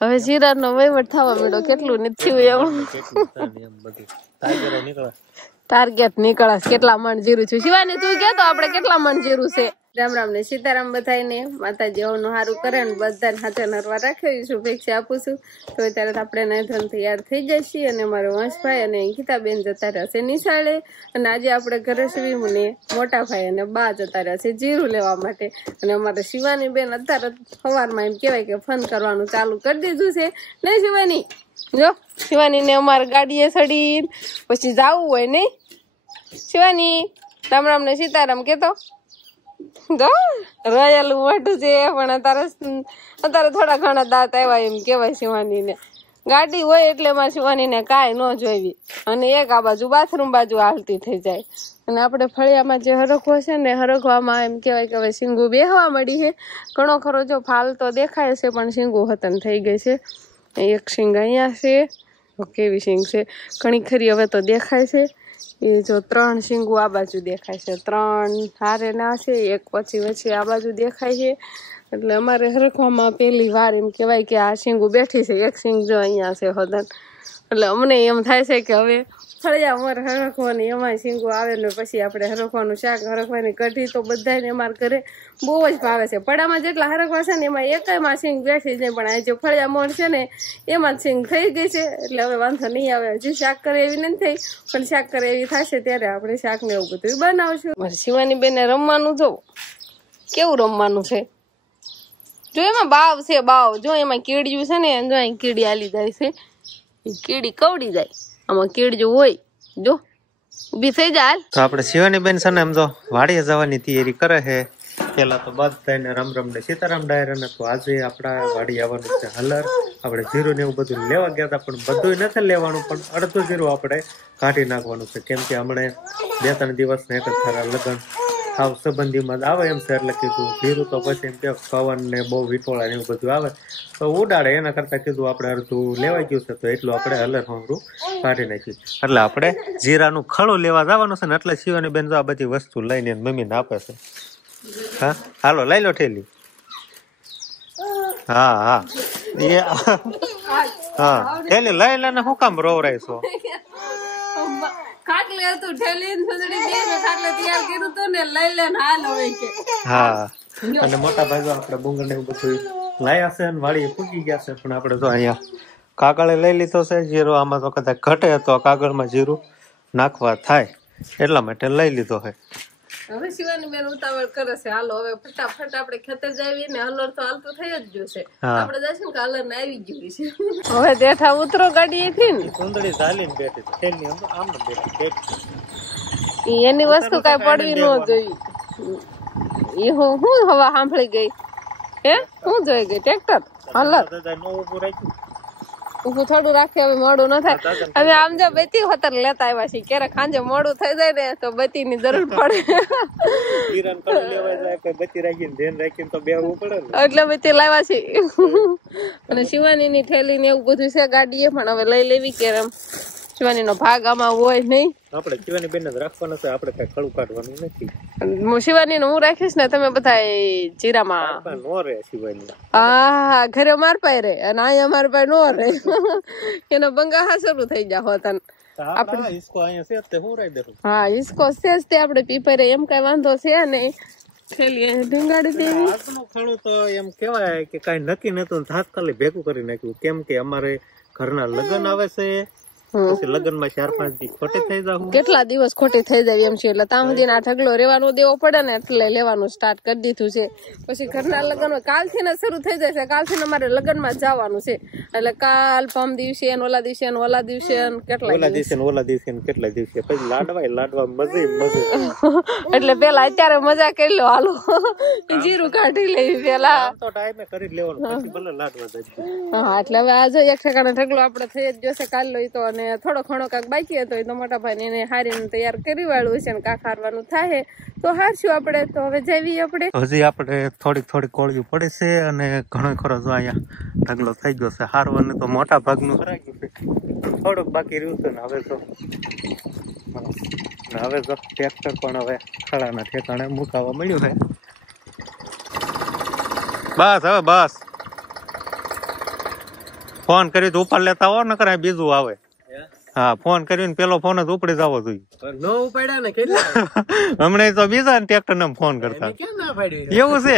હવે જીરાનો વહીવટ થવા માંડ્યો, કેટલું નથી થયું એમ ટાર્ગેટ નીકળે કેટલા મણ જીરું છું. શિવાની તું કે તો આપણે કેટલા મણ જીરું છે. રામ રામ ને સીતારામ બધાને. માતાજી હોનું સારું કરે ને બધાને હાથે નરવા રાખે શુભેચ્છા આપું છું. તો અત્યારે આપણે નાયધોન તૈયાર થઈ જઈએ અને અમારો વંશભાઈ અને અંકિતાબેન જતા રહેશે નિશાળે. અને આજે આપણે ઘરે શિવી ને મોટા ભાઈ અને બા જતા રહેશે જીરું લેવા માટે. અને અમારે શિવાની બેન અત્યારે સવારમાં એમ કેવાય કે ફોન કરવાનું ચાલુ કરી દીધું છે નહીં શિવાની? જો શિવાની ને અમારે ગાડીએ ચડી પછી જવું હોય નહીં. શિવાની રામ રામ ને સીતારામ કેતો જો રોયેલું મોટું છે પણ અત્યારે થોડા ઘણા દાંત આવ્યા એમ કેવાય શિવાની ને. ગાડી હોય એટલે એમાં શિવાની ને કાંઈ ન જોઈવી અને એક આ બાજુ બાથરૂમ બાજુ હાલતી થઈ જાય. અને આપણે ફળિયામાં જે હરખો છે ને હરખવામાં એમ કેવાય કે હવે શીંગું બેહવા મળી છે. ઘણો ખરો જો ફાલ તો દેખાય છે પણ શીંગું હતન થઈ ગઈ છે. એક શીંગ અહીંયા છે, કેવી શીંગ છે ઘણી ખરી હવે તો દેખાય છે. એ જો 3 શીંગું આ બાજુ દેખાય છે, 3 હારે ના છે, એક પછી વચ્ચે આ બાજુ દેખાય છે. એટલે અમારે હરખવામાં પહેલી વાર એમ કહેવાય કે આ શીંગું બેઠી છે. એક શીંગ જો અહીંયા છે હદન. એટલે અમને એમ થાય છે કે હવે ફળિયા અમારે હરખવાની એમાં શીંગું આવે ને પછી આપણે હરખવાનું શાક હરખવાની કઢી તો બધાને અમારા ઘરે બહુ જ ભાવે છે. પડામાં જેટલા હરખવા છે ને એમાં એકમાં શીંગ બેઠી જાય પણ આ જે ફળિયા મોણ છે ને એમાં શીંગ થઈ ગઈ છે. એટલે હવે વાંધો નહીં આવે. હજી શાક કરે એવી નથી થઈ પણ શાક કરે એવી થશે ત્યારે આપણે શાક ને એવું બધું બનાવશું. મારી શિવાની બેને રમવાનું જો કેવું રમવાનું છે. જો એમાં બાવ છે, બાવ જો એમાં કીડિયું છે ને જો અહીં કીડી હાલી જાય છે. કીડી કવડી જાય આમાં કીડજું હોય જો ઉભી થઈ જાય. તો આપણે શિવાની બેન છે ને એમ તો વાડીએ જવાની તૈયારી કરે છે. પેલા તો બધાને રામ રામ ને સીતારામ ડાયરા ને. તો આજે આપડા વાડી આવવાનું છે હલર. આપણે જીરું ને એવું બધું લેવા ગયા હતા પણ બધું નથી લેવાનું પણ અડધું જીરું આપણે કાઢી નાખવાનું છે. કેમ કે હમણાં 2-3 દિવસ ને એક જ થરા લગન આવ સંબંધીમાં આવે એમ છે. એટલે કીધું જીરું તો પછી એમ કે પવન ને બહુ વિટોળા ને એવું બધું આવે તો ઉડાડે એના કરતા કીધું આપણે અડધું લેવાઈ ગયું છે તો એટલું આપણે હલર હોંગરું કાઢી નાખ્યું. એટલે આપણે જીરાનું ખળું લેવા જવાનું છે ને એટલે શિવાની બેન જો આ બધી વસ્તુ લઈને મમ્મીને આપે છે. હા હાલો લઈ લો ઠેલી. હા હા એ હા ઠેલી લઈ લે ને શું કામ રોવરાય છો? ખાટલે હતું ઠેલી સુધડી બે મે ખાટલે તૈયાર કર્યું તો ને લઈ લે ને હાલ હોય કે. હા અને મોટા ભાઈ આપણે બુંગર ને એવું બધું લાયા છે અને વાડીએ પૂકી ગયા છે. પણ આપણે તો અહીંયા કાગળે લઈ લીધો છે જીરો. આમાં તો કદાચ ઘટે તો કાગળમાં જીરું નાખવા થાય એટલા માટે લઈ લીધો છે. હવે શિવાની બેન ઉતાવળ કરે છે. હાલો હવે ફટાફટ આપણે ખેતર જાવી ને હલર તો હાલતું થઈ જ ગયું છે. આપણે જઈશું કે હલર ને આવી ગયું છે. હવે દેઠા ઉતરો ગાડીએ થી ને સુંદરી ચાલીને બેઠી ઠેલી આમ બેઠી. એની વસ્તુ કઈ પડવી ન જોઈ. એ હું હવા સાંભળી ગઈ હે હું જોઈ ગઈ ટ્રેક્ટર હલર ઉભું થોડું રાખે હવે મોડું ન થાય. હવે આમ જો બત્તી હોતર લેતા આવ્યા છીએ. ક્યારેક સાંજે મોડું થઈ જાય ને તો બત્તી ની જરૂર પડે એટલે બત્તી લાવ્યા છીએ. અને શિવાની ની થેલી ને એવું બધું છે ગાડીએ પણ હવે લઈ લેવી કે શિવાની નો ભાગ આમાં હોય નહીં. આપણે શિવાની બેન જ રાખવાનો છે. આપણે કઈ ખડું કાઢવાનું નથી. શિવાની નું હું રાખીશ ને તમે બધા જીરામાં નો રે શિવાની. હા ઘરે માર પાય રે અને અહીંયા માર પાય નો રે એનો બંગા શરૂ થઈ જાય હોતન. આપણે હિસ્કો અહીંયા છે તે હોરાઈ દેવું. હા હિસ્કો છે તે આપણે પીપરે એમ કઈ વાંધો છે નહીં. થેલી ઢીંગાડી દેવી. આજનું ખડું તો એમ કેવાય કે કઈ નક્કી નતું તાત્કાલિક ભેગું કરી નાખ્યું. કેમ કે અમારે ઘરના લગ્ન આવે છે પછી લગ્ન માં 4-5 દી ખોટી થઈ જાવ. કેટલા દિવસ ખોટી થઈ જાય એમ છે એટલે ત્યાં સુધી આ ઢગલો રેવાનો દેવો પડે ને એટલે લેવાનું સ્ટાર્ટ કરી દીધું છે. પછી ઘરના લગ્ન કાલથી ને શરૂ થઈ જશે. કાલથી અમારે લગ્ન માં જવાનું છે એટલે કાલ પમ દિવસે ઓલા દિવસે ઓલા દિવસે કેટલા દિવસે પછી લાડવા મજા એટલે પેલા અત્યારે મજા કરી લો હાલો જીરું કાઢી લેવી પેલા તો ટાઈમે કરી લેવાનું પછી ભલે લાડવા જાય. હા એટલે હવે આજે એક ઠેકાણે ઢગલો આપણે થઈ જ જશે કાલ લો તો. અને થોડો ઘણો કાંક બાકી હતો તો મોટા ભાઈ એને હારીને તૈયાર કરી વાળું છે ને કાંક હારવાનું થાય તો હારશું આપણે. તો હવે જઈએ આપણે. હજી આપણે થોડીક કોળિયું પડે છે અને ઘણો ખરો જો અહીંયા ઢગલો થઈ ગયો છે. હારવાનું તો મોટા ભાગનું કરાઈ ગયું છે. થોડુંક બાકી રહ્યું છે ને હવે તો ટ્રેક્ટર પણ હવે ખડાના ઠેકાણે મુકાવા મળ્યું છે. બસ હવે બસ ફોન કરી તો ઉપાડ લેતા હો નકર આ બીજું આવે. હા ફોન કરીને પેલો ફોન જ ઉપડી જવો જોઈએ. નો ઉપાડ્યા ને કેટલા હમણાં તો બીજા ટ્રેક્ટર ને ફોન કરતા કેમ ના પાડ્યું એવું છે.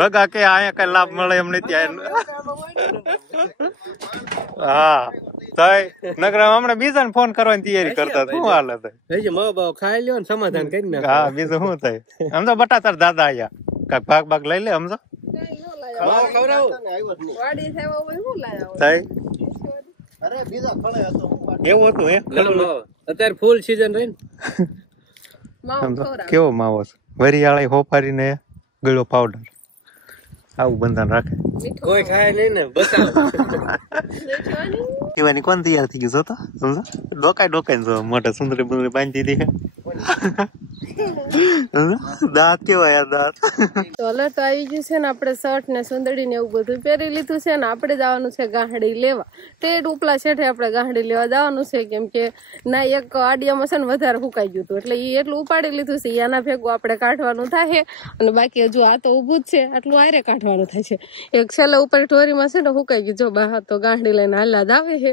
હગા કે અહીંયા કઈ લાભ મળે એમ નથી. હા નગર હમણાં બીજા ફોન કરવાની તૈયારી કરતા શું હાલત મા બાપ ખાઈ લ્યો ને સમાધાન કરી નાખો. હા બીજું શું થાય સમજો બટા તાર દાદા આયા કાક ભાગ ભાગ લઈ લે સમજો વાડી થાય હોય હું લાયા થાય અરે બીજા ફળે હતો એવું હતું હે અત્યારે ફૂલ સીઝન રહી ને સમજો કેવો માવો છે વરિયાળી હોપારીને ગળો પાવડર આવું બંધન રાખે કોઈ ખાય નહીં ને બચાવ કેવાની કોણ તૈયાર થઈ ગઈ જોતા સમજો ડોકાઈ જો મોટા સુંદરી બુંદરી બાંધી દીધી દાંત કેવા યાર દાંત તો અલર્ટ આવી ગયું છે ને આપણે શર્ટ ને સુંદડી ને એવું બધું પહેરી લીધું છે ને આપણે જવાનું છે ગાંહડી લેવા. ટેડ ઉપલા છેઠે આપણે ગાંહડી લેવા જવાનું છે કેમ કે ના એક આડિયામાં છે ને વધારે ફૂંકાઈ ગયું હતું એટલે એ એટલું ઉપાડી લીધું છે એના ભેગું આપણે કાઢવાનું થાય અને બાકી હજુ આ તો ઊભું જ છે આટલું આરે કાઢવાનું થાય છે. એક છેલ્લે ઉપર ઢોરીમાં છે ને ફૂંકાઈ ગયું જો બહાર તો ગાંહડી લઈને હાલ્યા જ આવે છે.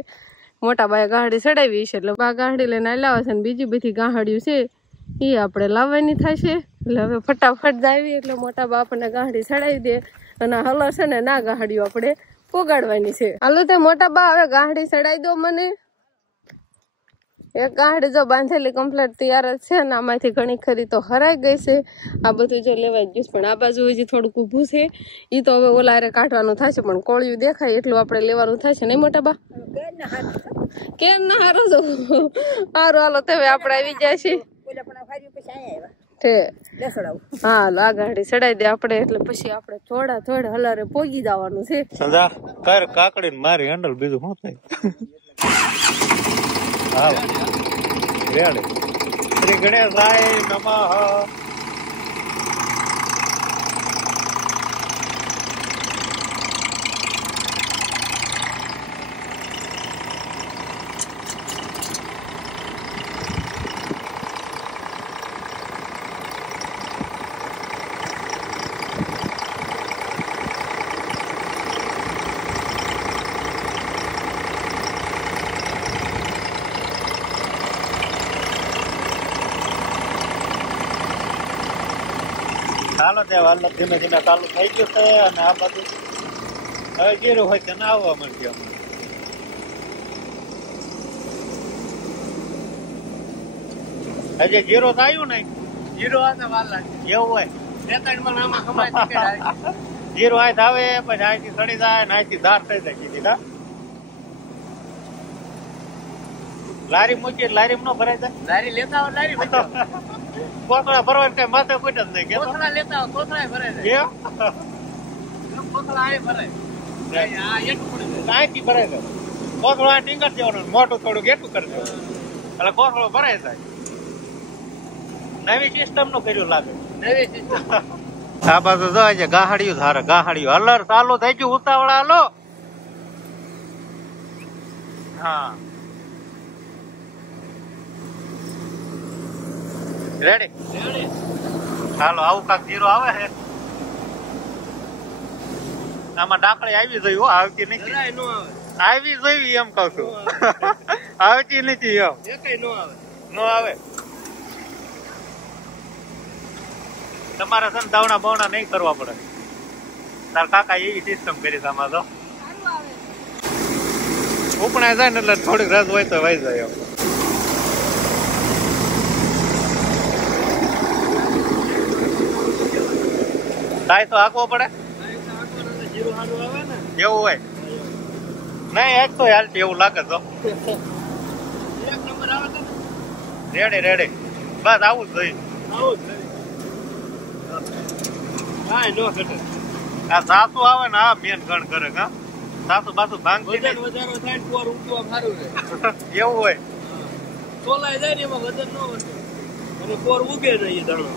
મોટા બાએ ગાંહડી ચડાવી છે એટલે બા ગાંહડી લઈને હાલ્યા આવે છે ને બીજી બધી ગાંહડીઓ છે એ આપણે લાવવાની થાય છે. એટલે હવે ફટાફટ જાવી એટલે મોટા બાપને ગાંહડી ચડાવી દે અને હલો છે ને ના ગાંહડીઓ આપણે પોગાડવાની છે. હાલો તે મોટા બા હવે ગાંહડી ચડાવી દો મને. એક ગાંહડી જો બાંધેલી કમ્પ્લીટ તૈયાર જ છે ને આમાંથી ઘણી ખરી તો હરાઈ ગઈ છે. આ બધું જો લેવાઈ ગયું પણ આ બાજુ હજી થોડુંક ઊભું છે એ તો હવે ઓલારે કાઢવાનું થશે પણ કોળિયું દેખાય એટલું આપણે લેવાનું થાય છે નહીં મોટા બા કેમ ના હારો છો સારું હાલો તે હવે આપણે આવી જાય છે. હા આ ગાડી ચડાવી દે આપણે એટલે પછી આપણે થોડા હલારે પોગી જવાનું છે. સંજા કર કાકડી મારી હેન્ડલ બીજું શું થાય. હા રેડે શ્રી ગણેશાય નમઃ. ચાલો ત્યાં ધીમે ધીમે ચાલુ થઈ ગયું છે અને આ બધું હવે જીરું હોય તો ના આવવા માંડ્યું હમણાં હજી જીરો તો આવ્યું નહીં. જીરો આવે વાર લાગે એવું હોય જીરો આય આવે પછી અહીંથી સડી જાય ને અહીંથી ધાર થઈ જાય સીધી ના લારી મૂકી લારી ન ભરાય જાય. લારી લેતા હોય લારી કોથળા ભરવાનું કઈ માથે કોઈ જ નહીં કે કોથળા લેતા હોય કોથળા ભરાય જાય કોથળા આ ભરાય અહીંથી ભરાય જાય કોથળો આ ટીંગર દેવાનું મોટું થોડું એટલું કરી દેવાનું એટલે કોથળો ભરાય જાય. નવી સિસ્ટમ નું કર્યું લાગે નવી સિસ્ટમ. આ બાજુ જાય ગાહડિયું ધારે ગાહડિયું હલર ચાલુ થઈ ગયું ઉતાવળા હાલો. હા રેડી ચાલો આવું કાક જીરો આવે છે આમાં ડાકડી આવી જોઈ આવતી નથી આવી જોઈ એમ કઉ છું આવતી નથી એમ નો આવે. તમારે છે ને દાવણા બાવણા નહીં કરવા પડે. તાર કાકા એવી સિસ્ટમ કરી આમાં તો ઉપણા જાય ને એટલે થોડીક રસ હોય તો વહી જાય એમ. તાય તો હાંકવો પડે એવું હોય નહીં એક તો હાલ એવું લાગે તો રેડી રેડી બસ આવું જ જોઈએ. આ સાસુ આવે ને આ મેન ગણ કરે કા સાસુ બાસુ ભાંગતી એવું હોય તોલાય જાય ને એમાં વજન ન વધે અને કોર ઉગે નહીં ધણો.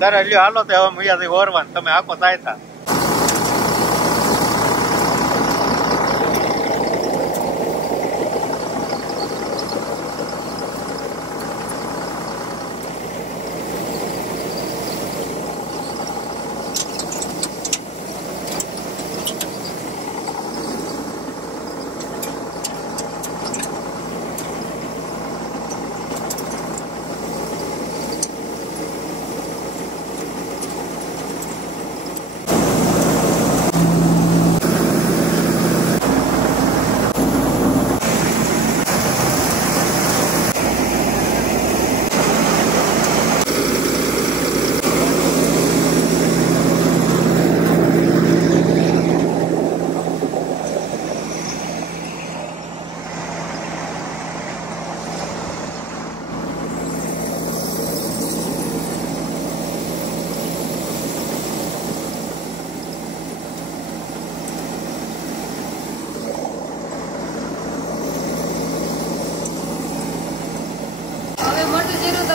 તારે લ્યો હાલો તો હવે મૈયાથી ઓરવાન તમે આખો થાય તા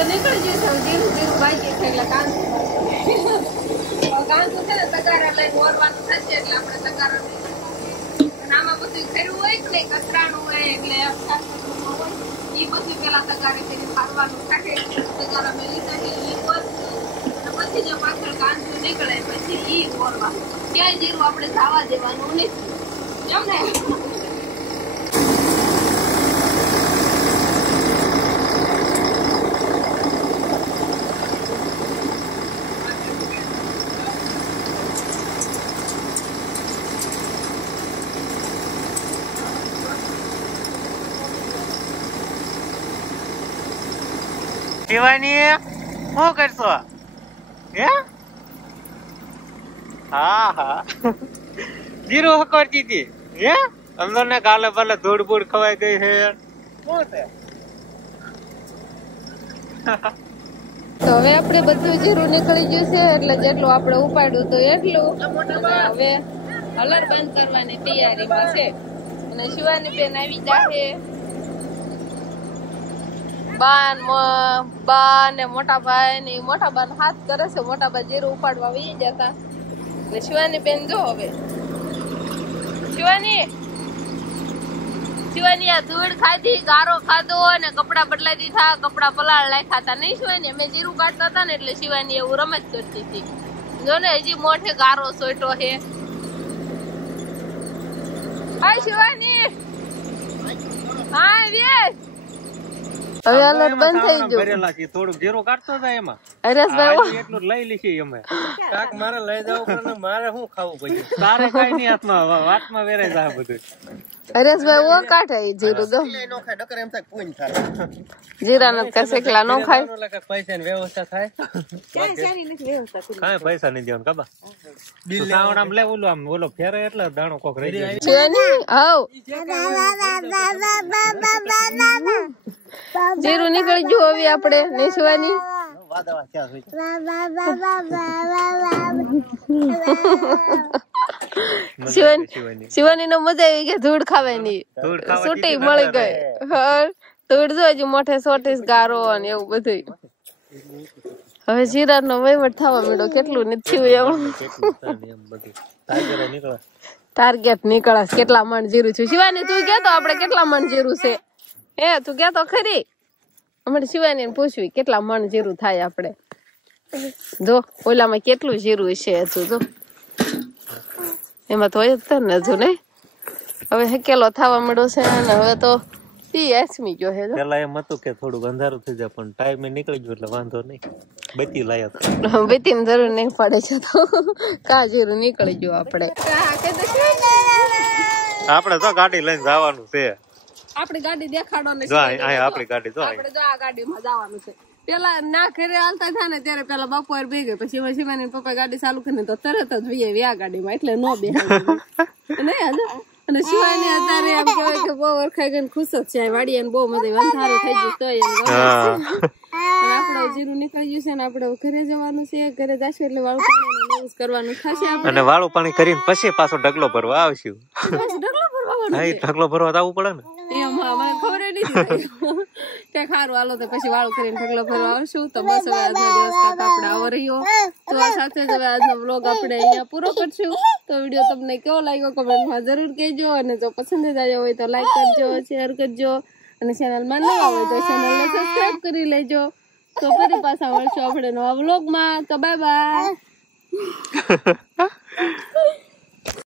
હવે નીકળી જશે ધીરું ધીરું બાકી છે એટલે કાંતું છે ને તગારા લઈને ઓરવાનું થશે એટલે આપણે તગારા લઈને આમાં બધું ખેડવું હોય કે નહીં કચરાનું હોય એટલે એ બધું પેલા તગારે કરીને ફાડવાનું થાય તગારા મેં લીધા છે એ પછી જો પાછળ કાંતું નીકળે પછી ઈ ઓરવા ક્યાંય જીરું આપણે જવા દેવાનું નથી એમ ને શિવાની શું કરશો હે હા જીરું હકવાતી હતી હે અંદર ને કાલે ભલે ધૂળ બૂળ ખવાઈ ગઈ છે શું છે તો હવે આપણે બધું જીરું નીકળી ગયું છે એટલે જેટલું આપણે ઉપાડ્યું તો એટલું હવે હલર બંધ કરવાની તૈયારીમાં છે અને શિવાની બેન આવી જાહે બા ને મોટા ભાઈ ને મોટા બા હાથ કરે છે મોટા બા જીરું ઉપાડવા વી જતા ને શિવાની બેન જો હવે શિવાની આ ધૂળ ખાધી ગારો ખાધો અને કપડા બદલાઈ દીધા કપડા પલાળ નાખ્યા હતા નહીં શિવાની અમે જીરું કાઢતા હતા ને એટલે શિવાની એવું રમત કરતી હતી જો ને હજી મોઢે ગારો સોટો છે હાય શિવાની હાય વે હવે અલર બંધ થઈ ગયું કરેલા છે થોડું જીરું કાઢતો જાય એમાં હરેશભાઈ એટલું લઈ લીધી અમે કાક મારે લઈ જવું પડે મારે શું ખાવું પછી તારે કઈ નહીં હાથમાં વાતમાં વેરાય જાય બધું હરેશભાઈ ઓ કાઢે જીરું દો જીરા નથી કા શેકલા નો ખાય પૈસા ની વ્યવસ્થા થાય કાંઈ પૈસા નહીં દેવાનું કાબા આમ લે ઓલું આમ ઓલો ફેરે એટલે દાણો કોક રહી જાય જીરું નીકળી ગયું હવે આપણે નીસવાની શિવાની નો મજા આવી ગઈ ધૂળ ખાવાની છૂટી મળી ગઈ ધૂળ જો હજુ મોઢે સોટીસ ગારો અને એવું બધું હવે જીરા નો વહીવટ થવા માંડ્યો કેટલું નથી થયું એમ ટાર્ગેટ નીકળે કેટલા મણ જીરું છું શિવાની તું કેતો આપડે કેટલા મણ જીરું છે હે તું કેતો ખરી અમારે શિવાની ને પૂછવી કેટલા મણ જીરું થાય આપડે જો ઓલામાં કેટલું જીરું છે હજુ જો એમાં તો હોય જ ને હજુ નઈ હવે હેકેલો થવા માંડ્યો છે ને હવે તો એસમી ગયો છે પેલા એમ હતું કે થોડું અંધારું થઈ જાય પણ ટાઈમે નીકળી ગયો એટલે વાંધો નહીં બત્તી લાયા બત્તી ની જરૂર નહીં પડે છે તો કા જીરું નીકળી ગયું આપડે આપડે તો ગાડી લઈને જવાનું છે આપડી ગાડી દેખાડો ને આપડી ગાડી જો આપડે જો આ ગાડીમાં જવાનું છે પેલા ના ઘરે હાલતા થાય ને ત્યારે પેલા બપોર બે ગઈ પછી શિવાની પપ્પા ગાડી ચાલુ કરીને તો તરત જ વી આ ગાડીમાં એટલે નો બે અને શિવાની અત્યારે એમ કહેવાય કે બહુ ઓળખાઈ ગઈ ખુશ જ છે વાડી બહુ મજા અંધારું થઈ ગયું તો એમ આપડે જીરું નીકળી ગયું છે ને આપડે ઘરે જવાનું છે ઘરે જશું એટલે વાળું પાણી નું કરવાનું થશે અને વાળું પાણી કરીને પછી પાછો ઢગલો ભરવા આવશું ઢગલો ભરવા આવવું પડે ને એમાં ખબર નથી કે ખારું હાલો તો પછી વાળું કરીને ઢગલો ભરવા આવશું તો બસ હવે આજના દિવસ આપણે આવો રહ્યો તો આ સાથે જ હવે આજનો વ્લોગ આપણે અહીંયા પૂરો કરશું તો વિડીયો તમને કેવો લાગ્યો કમેન્ટમાં જરૂર કહેજો અને જો પસંદ જ આવ્યો હોય તો લાઈક કરજો શેર કરજો અને ચેનલમાં નવા હોય તો ચેનલને સબસ્ક્રાઇબ કરી લેજો તો ફરી પાછા મળશું આપણે નવા વ્લોગમાં તો બાય બાય